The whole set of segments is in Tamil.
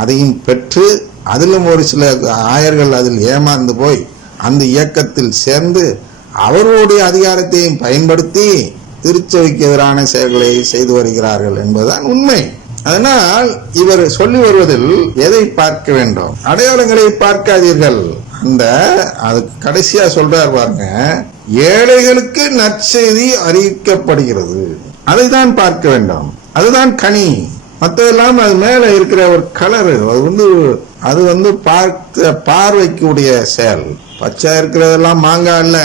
அதையும் பெற்று அதிலும் ஒரு சில ஆயர்கள் அதில் ஏமாந்து போய் அந்த இயக்கத்தில் சேர்ந்து அவர்களுடைய அதிகாரத்தையும் பயன்படுத்தி திருச்சபைக்கு எதிரான செயல்களை செய்து வருகிறார்கள் என்பதுதான் உண்மை. அதனால் இவர் சொல்லி வருவதில் எதை பார்க்க வேண்டும்? அடையாளங்களை பார்க்காதீர்கள். அதுக்கு கடைசியா சொல்றார் பாருங்க, ஏழைகளுக்கு நற்செய்தி அறிவிக்கப்படுகிறது, அதை தான் பார்க்க வேண்டும். அதுதான் கனி. மற்றதெல்லாம் அது மேல இருக்கிற ஒரு கலர், அது வந்து பார்வைக்கு உடைய செயல். பச்சை இருக்கிறதெல்லாம் மாங்காய் இல்ல.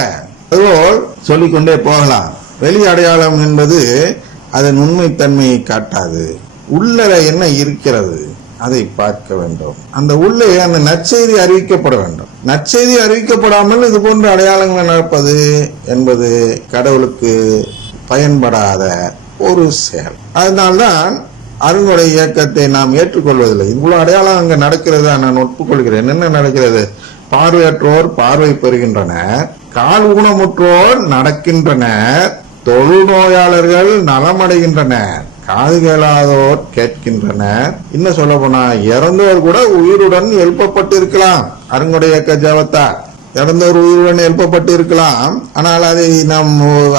அதுபோல் சொல்லிக்கொண்டே போகலாம். வெளி அடையாளம் என்பது அதன் உண்மைத்தன்மையை காட்டாது. உள்ளர என்ன இருக்கிறது அதை பார்க்க வேண்டும். அந்த உள்ளே அந்த நற்செய்தி அறிவிக்கப்பட வேண்டும். நற்செய்தி அறிவிக்கப்படாமல் இது போன்ற அடையாளங்கள் நடப்பது என்பது கடவுளுக்கு பயன்படாத ஒரு செயல். அதனால்தான் அருங்கொடை இயக்கத்தை நாம் ஏற்றுக்கொள்வதில்லை. இவ்வளவு அடையாளம் அங்க நடக்கிறதா நான் ஒப்புக்கொள்கிறேன். என்ன நடக்கிறது? பார்வையற்றோர் பார்வை பெறுகின்றனர், கால் ஊனமுற்றோர் நடக்கின்றனர், தொழுநோயாளர்கள் நலமடைகின்றனர், காது கேளாதோர் கேட்கின்றனர். இன்னும் சொல்ல போனா இறந்தோர் கூட உயிருடன் எழுப்பப்பட்டு இருக்கலாம். அருங்கொடை இயக்க ஜபத்தால் இறந்தோர் உயிருடன் எழுப்பப்பட்டு இருக்கலாம். ஆனால் அதை நாம்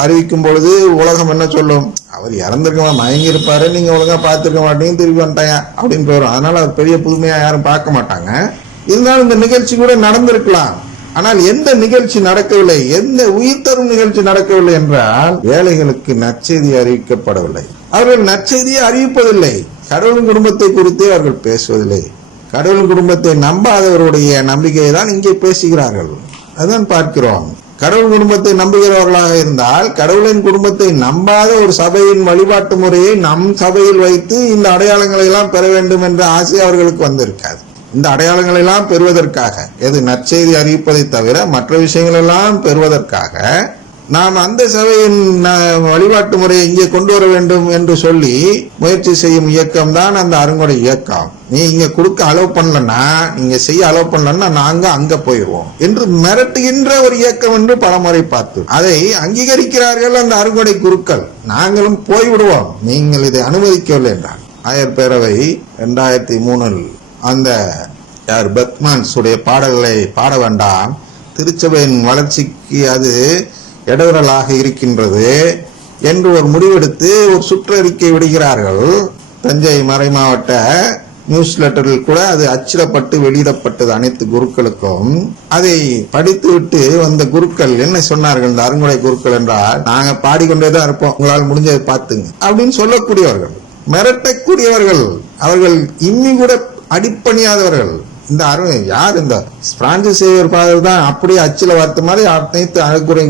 அறிவிக்கும் பொழுது உலகம் என்ன சொல்லும்? அவர் இறந்திருக்க மயங்கி இருப்பாரு, நீங்க ஒழுங்கா பார்த்திருக்க மாட்டீங்க, திருப்பி வந்துட்டாங்க அப்படின்னு போயிடும். அதனால அது பெரிய புதுமையா யாரும் பார்க்க மாட்டாங்க. இருந்தாலும் இந்த நிகழ்ச்சி கூட நடந்திருக்கலாம். ஆனால் எந்த நிகழ்ச்சி நடக்கவில்லை, எந்த உயிர் தரும் நிகழ்ச்சி நடக்கவில்லை என்றால் ஏழைகளுக்கு நற்செய்தி அறிவிக்கப்படவில்லை. அவர்கள் நற்செய்தியை அறிவிப்பதில்லை. கடவுளின் குடும்பத்தை குறித்து அவர்கள் பேசுவதில்லை. கடவுளின் குடும்பத்தை நம்பாதவருடைய நம்பிக்கையை தான் இங்கே பேசுகிறார்கள். அதுதான் பார்க்கிறோம். கடவுள் குடும்பத்தை நம்புகிறவர்களாக இருந்தால் கடவுளின் குடும்பத்தை நம்பாத ஒரு சபையின் வழிபாட்டு முறையை நம் சபையில் வைத்து இந்த அடையாளங்களை எல்லாம் பெற வேண்டும் என்ற ஆசை அவர்களுக்கு வந்திருக்காது. இந்த அடையாளங்களை எல்லாம் பெறுவதற்காக, எது நற்செய்தி அறிவிப்பதை தவிர மற்ற விஷயங்கள் எல்லாம் பெறுவதற்காக நாம் அந்த சபையின் வழிபாட்டு முறையை இங்கே கொண்டு வர வேண்டும் என்று சொல்லி முயற்சி செய்யும் இயக்கம் தான் அந்த அருங்கொடை இயக்கம். நீ இங்க கொடுக்க அலோவ் பண்ணலன்னா, நீங்க செய்ய அலோவ் பண்ணலன்னா நாங்க அங்க போயிடுவோம் என்று மிரட்டுகின்ற ஒரு இயக்கம் என்று பலமுறை பார்த்து அதை அங்கீகரிக்கிறார்கள் அந்த அருங்கொடை குருக்கள். நாங்களும் போய்விடுவோம் நீங்கள் இதை அனுமதிக்கவில்லை என்றார். ஆயர் பேரவை 2003 அந்த பெத்மான்ஸ் உடைய பாடல்களை பாட வேண்டாம், திருச்சபையின் வளர்ச்சிக்கு அது இடையூறலாக இருக்கின்றது என்று ஒரு முடிவெடுத்து ஒரு சுற்றறிக்கை விடுகிறார்கள். தஞ்சை மறைமாவட்ட நியூஸ் லெட்டரில் கூட அது அச்சிடப்பட்டு வெளியிடப்பட்டது அனைத்து குருக்களுக்கும். அதை படித்துவிட்டு வந்த குருக்கள் என்ன சொன்னார்கள்? இந்த அருங்கொடை குருக்கள் என்றால், நாங்க பாடிக்கொண்டேதான் இருப்போம், உங்களால் முடிஞ்சதை பார்த்துங்க அப்படின்னு சொல்லக்கூடியவர்கள், மிரட்டக்கூடியவர்கள். அவர்கள் இன்னி கூட அடிப்பணியாதவர்கள். இந்த யார்? இந்த பிரான்சிஸ் சேவியர் ஃபாதர் தான் அப்படியே அச்சில வார்த்தை மாதிரி அனைத்து அருங்குறை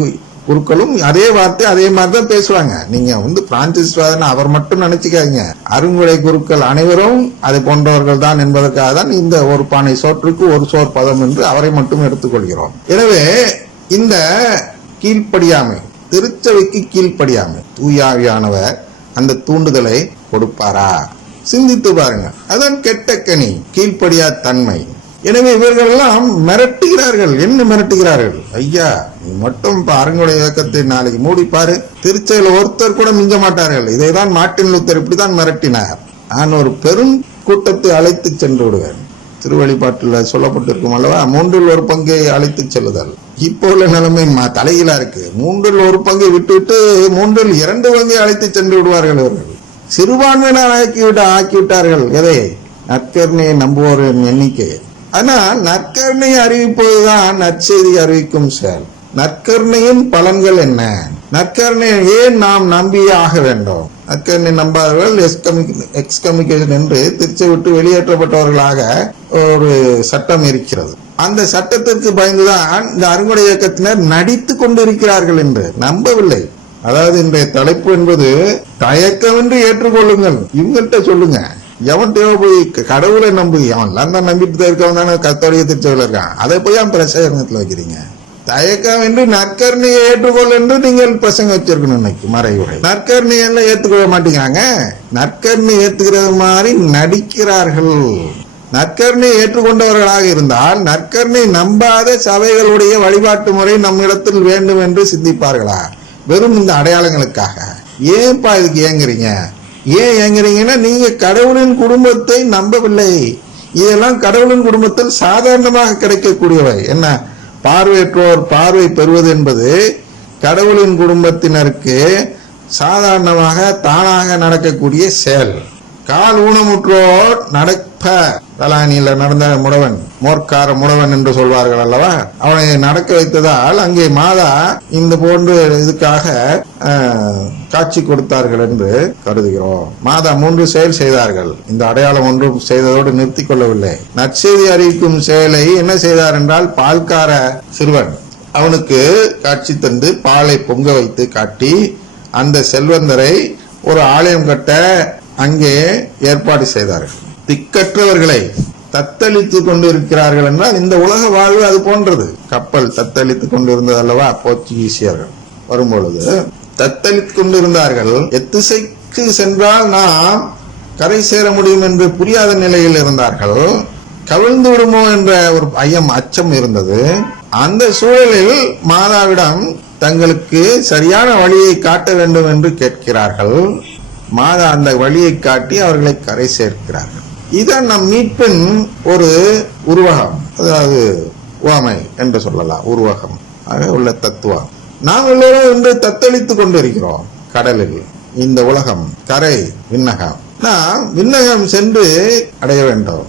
குருக்களும் அதே வார்த்தை அதே மாதிரிதான் பேசுவாங்க. நீங்க பிரான்சிஸ் ஃபாதர் அவர் மட்டும் நினைச்சுக்காதீங்க. அருங்குறை குருக்கள் அனைவரும் அதை போன்றவர்கள் தான் என்பதற்காக தான் இந்த ஒரு பானை சோற்றுக்கு ஒரு சோர் பதம் என்று அவரை மட்டும் எடுத்துக்கொள்கிறோம். எனவே இந்த கீழ்ப்படியாமை, திருச்சபைக்கு கீழ்ப்படியாமை, தூயாவியானவர் அந்த தூண்டுதலை கொடுப்பாரா? சிந்தித்து பாருங்க. அதான் கெட்ட கனி, கீழ்ப்படியா தன்மை. எனவே இவர்கள் எல்லாம் மிரட்டுகிறார்கள். என்ன மிரட்டுகிறார்கள்? ஐயா நீ மட்டும் அருங்கொடை இயக்கத்தை நாளைக்கு மூடிப்பாரு, திருச்சபையில் ஒருத்தர் கூட மிஞ்ச மாட்டார்கள். இதைதான் மார்ட்டின் லூத்தர் இப்படிதான் மிரட்டினார். நான் ஒரு பெரும் கூட்டத்தை அழைத்து சென்று விடுவேன். திருவழிபாட்டில் சொல்லப்பட்டிருக்கும் அல்லவா, 1/3 அழைத்து செல்லுதல். இப்போ உள்ள நிலைமை தலையிலா இருக்கு. 1/3 விட்டுவிட்டு 2/3 அழைத்து சென்று விடுவார்கள். இவர்கள் சிறுபான்மையினர் ஆக்கிவிட்டார்கள். எதை? நற்கருணையை நம்புவோரின் எண்ணிக்கை. ஆனால் நற்கருணையை அறிவிப்பதுதான் நற்செய்தி அறிவிக்கும் செயல். நற்கருணையின் பலன்கள் என்ன? நற்கருணையை ஏன் நாம் நம்பியே ஆக வேண்டும்? நற்கருணை நம்பாதவர்கள் எக்ஸ்கம்யூனிகேஷன் என்று திருச்சை விட்டு வெளியேற்றப்பட்டவர்களாக ஒரு சட்டம் இருக்கிறது. அந்த சட்டத்திற்கு பயந்துதான் இந்த அருங்கொடை இயக்கத்தினர் நடித்து கொண்டிருக்கிறார்கள் என்று நம்பவில்லை. அதாவது இன்றைய தலைப்பு என்பது தயக்கமின்றி ஏற்றுக்கொள்ளுங்கள். இவங்கள்ட்ட சொல்லுங்க, எவன் தேவை போய் கடவுளை நம்பு, அவன் தான் நம்பிட்டு இருக்கவன் தானே கத்தோடைய திருச்சபையில் இருக்கான், அதை போய் அவன் பிரசங்கத்தில் வைக்கிறீங்க. தயக்கம் என்று நற்கருணையை ஏற்றுக்கொள் என்று நீங்கள் பிரசங்கம் வச்சிருக்கணும். இன்னைக்கு மறைவுரை நற்கருணையெல்லாம் ஏற்றுக்கொள்ள மாட்டேங்கிறாங்க. நற்கருணை ஏற்றுக்கிறது மாதிரி நடிக்கிறார்கள். நற்கருணை ஏற்றுக்கொண்டவர்களாக இருந்தால் நற்கருணை நம்பாத சபைகளுடைய வழிபாட்டு முறை நம்மிடத்தில் வேண்டும் என்று சிந்திப்பார்களா? வெறும் இந்த அடையாளங்களுக்காக ஏன்பா இதுக்கு ஏங்குறீங்க? ஏன் ஏங்குறீங்கன்னா நீங்க கடவுளின் குடும்பத்தை நம்பவில்லை. இதெல்லாம் கடவுளின் குடும்பத்தில் சாதாரணமாக கிடைக்கக்கூடியவை. என்ன, பார்வையற்றோர் பார்வை பெறுவது என்பது கடவுளின் குடும்பத்தினருக்கு சாதாரணமாக தானாக நடக்கக்கூடிய செயல். கால் ஊனமுற்றோர் நடப்ப தலானியில நடந்த முடவன், மோர்க்கார முடவன் என்று சொல்வார்கள் அல்லவா, அவனை நடக்க வைத்ததால் அங்கே மாதா இந்த போன்று இதுக்காக காட்சி கொடுத்தார்கள் என்று கருதுகிறோம். மாதா 3 செயல் செய்தார்கள். இந்த அடையாளம் ஒன்றும் செய்ததோடு நிறுத்திக் கொள்ளவில்லை. நற்செய்தி அறிவிக்கும் செயலை என்ன செய்தார் என்றால், பால்கார சிறுவன் அவனுக்கு காட்சி தந்து பாலை பொங்க வைத்து காட்டி அந்த செல்வந்தரை ஒரு ஆலயம் கட்ட அங்கே ஏற்பாடு செய்தார்கள். திக்கற்றவர்களை தத்தளித்துக் கொண்டிருக்கிறார்கள் என்றால் இந்த உலக வாழ்வு அது போன்றது. கப்பல் தத்தளித்துக் கொண்டிருந்தது அல்லவா, போர்ச்சுகீசியர்கள் வரும்பொழுது தத்தளித்துக் கொண்டிருந்தார்கள். எத்திசைக்கு சென்றால் நாம் கரை சேர முடியும் என்று புரியாத நிலையில் இருந்தார்கள். கவிழ்ந்து விடுமோ என்ற ஒரு அச்சம் இருந்தது. அந்த சூழலில் மாதாவிடம் தங்களுக்கு சரியான வழியை காட்ட வேண்டும் என்று கேட்கிறார்கள். மாதா அந்த வழியை காட்டி அவர்களை கரை சேர்க்கிறார்கள். இதான் நம் மீட்பின் ஒரு உருவகம், அதாவது உவமை என்று சொல்லலாம். உருவகம் ஆக உள்ள தத்துவம். நாம் எல்லோரும் இன்று தத்தளித்துக் கொண்டிருக்கிறோம் கடலில். இந்த உலகம் கரை விண்ணகம். நாம் விண்ணகம் சென்று அடைய வேண்டும்.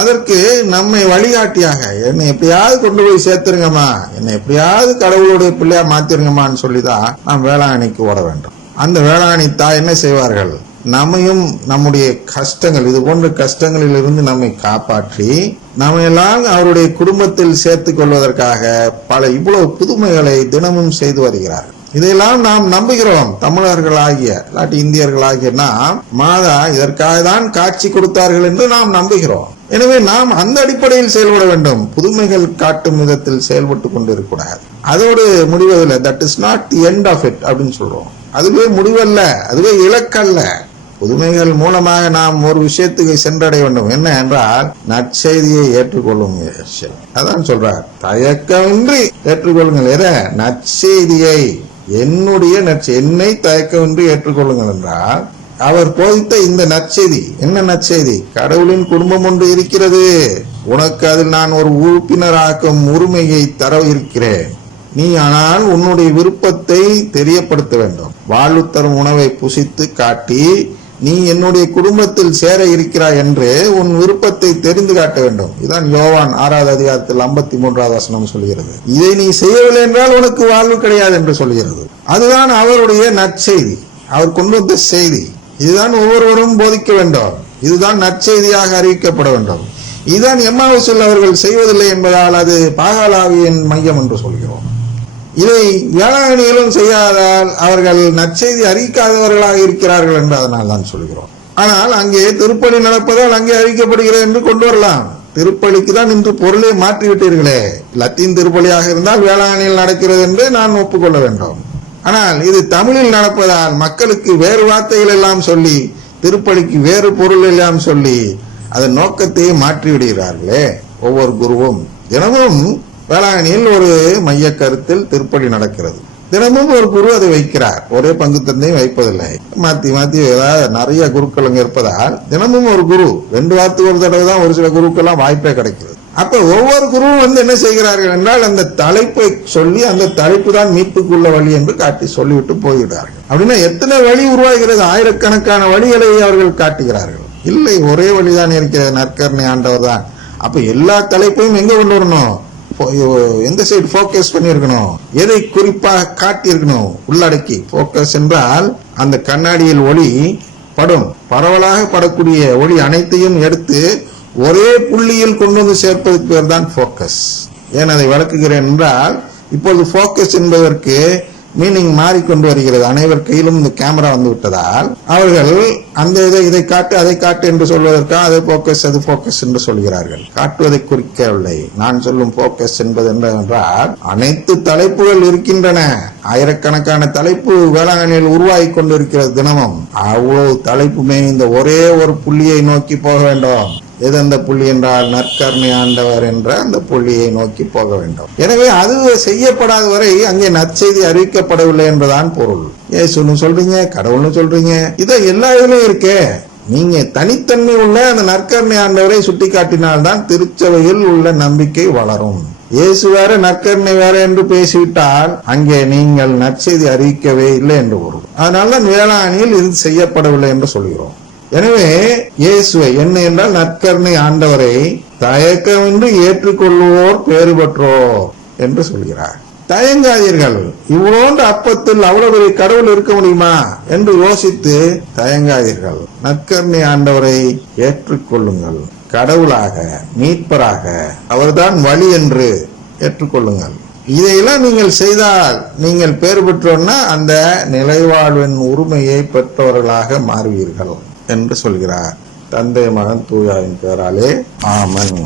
அதற்கு நம்மை வழிகாட்டியாக என்னை எப்படியாவது கொண்டு போய் சேர்த்துருங்கம்மா, என்னை எப்படியாவது கடவுளுடைய பிள்ளையா மாத்திருங்கம்மான்னு சொல்லிதான் நாம் வேளாங்கண்ணிக்கு ஓட வேண்டும். அந்த வேளாங்கண்ணி தாய் என்ன செய்வார்கள், நம்மையும் நம்முடைய கஷ்டங்கள், இது போன்ற கஷ்டங்களில் இருந்து நம்மை காப்பாற்றி நம்மையெல்லாம் அவருடைய குடும்பத்தில் சேர்த்துக் கொள்வதற்காக பல இவ்வளவு புதுமைகளை தினமும் செய்து வருகிறார்கள். இதையெல்லாம் நாம் நம்புகிறோம். தமிழர்களாகிய இல்லாட்டி இந்தியர்களாகிய நாம் மாதா இதற்காக தான் காட்சி கொடுத்தார்கள் என்று நாம் நம்புகிறோம். எனவே நாம் அந்த அடிப்படையில் செயல்பட வேண்டும். புதுமைகள் காட்டும் விதத்தில் செயல்பட்டு கொண்டு இருக்கக்கூடாது. அதோடு முடிவதில்லை. That is not the end of it அப்படின்னு சொல்றோம். அதுவே முடிவல்ல, அதுவே இலக்கல்ல. புதுமைகள் மூலமாக நாம் ஒரு விஷயத்துக்கு சென்றடைய வேண்டும். என்ன என்றால் நற்செய்தியை ஏற்றுக்கொள்ளும் விஷயம். அதான் சொல்றார், தயக்கமின்றி ஏற்றுக்கொள்ளுங்கள். எதை? நற்செய்தியை. என்னுடைய என்னை தயக்கமின்றி ஏற்றுக்கொள்ளுங்கள் என்றால் அவர் போதித்த இந்த நற்செய்தி என்ன நற்செய்தி? கடவுளின் குடும்பம் ஒன்று இருக்கிறது, உனக்கு அதில் நான் ஒரு உறுப்பினராக்கும் உரிமையை தர இருக்கிறேன். நீ ஆனால் உன்னுடைய விருப்பத்தை தெரியப்படுத்த வேண்டும். வாழ்வு தரும் உணவை புசித்து காட்டி நீ என்னுடைய குடும்பத்தில் சேர இருக்கிறாய் என்று உன் விருப்பத்தை தெரிந்து காட்ட வேண்டும். இதான் யோவான் 6வது அதிகாரத்தில் 53வது வசனம் சொல்கிறது. இதை நீ செய்யவில்லை என்றால் உனக்கு வாழ்வு கிடையாது என்று சொல்கிறது. அதுதான் அவருடைய நற்செய்தி, அவர் கொண்டு வந்த செய்தி. இதுதான் ஒவ்வொருவரும் போதிக்க வேண்டும். இதுதான் நற்செய்தியாக அறிவிக்கப்பட வேண்டும். இதுதான் எம்மாவுசில் அவர்கள் செய்வதில்லை என்பதால் அது பாகாலாவியின் மையம் என்று சொல்கிறோம். இதை வேளாங்கண்ணியிலும் செய்யாதால் அவர்கள் நற்செய்தி அறிவிக்காதவர்களாக இருக்கிறார்கள் என்று அதனால் தான் சொல்கிறோம். ஆனால் அங்கே திருப்பலி நடப்பதால் அங்கே அறிவிக்கப்படுகிறது என்று கொண்டு வரலாம். திருப்பலிக்கு தான் இன்று பொருளை மாற்றிவிட்டீர்களே. லத்தீன் திருப்பலியாக இருந்தால் வேளாங்கண்ணியில் நடக்கிறது என்று நான் ஒப்புக்கொள்ள வேண்டும். ஆனால் இது தமிழில் நடப்பதால் மக்களுக்கு வேறு வார்த்தைகள் எல்லாம் சொல்லி திருப்பலிக்கு வேறு பொருள் எல்லாம் சொல்லி அதன் நோக்கத்தையே மாற்றி விடுகிறார்களே. ஒவ்வொரு குருவும் தினமும் வேளாங்கண்ணியில் ஒரு மைய கருத்தில் திருப்பலி நடக்கிறது. தினமும் ஒரு குரு அதை வைக்கிறார். ஒரே பங்கு தந்தையும் வைப்பதில்லை. மாத்தி மாத்தி ஏதாவது நிறைய குருக்கள் அங்க இருப்பதால் தினமும் ஒரு குரு, 2 வாரத்துக்கு ஒரு தடவை தான் ஒரு சில குருக்கெல்லாம் வாய்ப்பே கிடைக்கிறது. அப்ப ஒவ்வொரு குருவும் என்ன செய்கிறார்கள் என்றால் அந்த தலைப்பை சொல்லி அந்த தலைப்பு தான் மீட்புக்குள்ள வழி என்று காட்டி சொல்லிவிட்டு போய்விட்டார்கள். அப்படின்னா எத்தனை வழி உருவாகிறது? ஆயிரக்கணக்கான வழிகளை அவர்கள் காட்டுகிறார்கள். இல்லை, ஒரே வழிதான் இருக்கிறது, நற்கருணை ஆண்டவர் தான். அப்ப எல்லா தலைப்பையும் எங்க கொண்டு வரணும்? எந்த சைடு போக்கஸ் பண்ணிருக்கணும்? எதை குறிப்பாக காட்டியிருக்கணும்? உள்ளடக்கி. போக்கஸ் என்றால் அந்த கண்ணாடியில் ஒளி படும், பரவலாக படக்கூடிய ஒளி அனைத்தையும் எடுத்து ஒரே புள்ளியில் கொண்டு வந்து சேர்ப்பதற்கு பேர் தான் போக்கஸ். ஏன் அதை விளக்குகிறேன் என்றால் இப்பொழுது போக்கஸ் என்பதற்கு மீனிங் மாறிக்கொண்டு வருகிறது. அனைவர் கையிலும் இந்த கேமரா வந்து விட்டதால் அவர்கள் அந்த இதை காட்டு அதை காட்டு என்று சொல்வதற்காக அதை போக்கஸ் அது போக்கஸ் என்று சொல்கிறார்கள். காட்டுவதை குறிக்கவில்லை. நான் சொல்லும் போக்கஸ் என்பது என்னவென்றால் அனைத்து தலைப்புகள் இருக்கின்றன. ஆயிரக்கணக்கான தலைப்பு வேளாங்கண்ணியில் உருவாகி கொண்டிருக்கிறது தினமும். அவ்வளவு தலைப்புமே இந்த ஒரே ஒரு புள்ளியை நோக்கி போக வேண்டும். எது அந்த புள்ளி என்றால் நற்கருணை ஆண்டவர் என்ற அந்த புள்ளியை நோக்கி போக வேண்டும். எனவே அது செய்யப்படாத வரை அங்கே நற்செய்தி அறிவிக்கப்படவில்லை என்றுதான் பொருள். ஏசுன்னு சொல்றீங்க, கடவுள்னு சொல்றீங்க, இதை எல்லா இதுலயும் இருக்கே. நீங்க தனித்தன்மை உள்ள அந்த நற்கருணை ஆண்டவரை சுட்டிக்காட்டினால்தான் திருச்சபையில் உள்ள நம்பிக்கை வளரும். இயேசு வேற நற்கருணை வேற என்று பேசிவிட்டால் அங்கே நீங்கள் நற்செய்தி அறிவிக்கவே இல்லை என்று பொருள். அதனால்தான் வேளாண்மையில் இது செய்யப்படவில்லை என்று சொல்கிறோம். எனவே இயேசுவை என்ன என்றால் நற்கருணை ஆண்டவரை தயக்கமின்றி ஏற்றுக்கொள்வோர் பேறு பெற்றோர் என்று சொல்கிறார். தயங்காதீர்கள். இவ்வளோண்டு அப்பத்தில் அவ்வளவு பெரிய கடவுள் இருக்க முடியுமா என்று யோசித்து தயங்காதீர்கள். நற்கருணை ஆண்டவரை ஏற்றுக்கொள்ளுங்கள். கடவுளாக, மீட்பராக, அவர்தான் வழி என்று ஏற்றுக்கொள்ளுங்கள். இதையெல்லாம் நீங்கள் செய்தால் நீங்கள் பேறு பெற்றோன்னா அந்த நிலைவாழ்வின் உரிமையை பெற்றவர்களாக மாறுவீர்கள் என்று சொல்கிறார். தந்தை, மகன், தூயாவின் பெயராலே ஆமென்.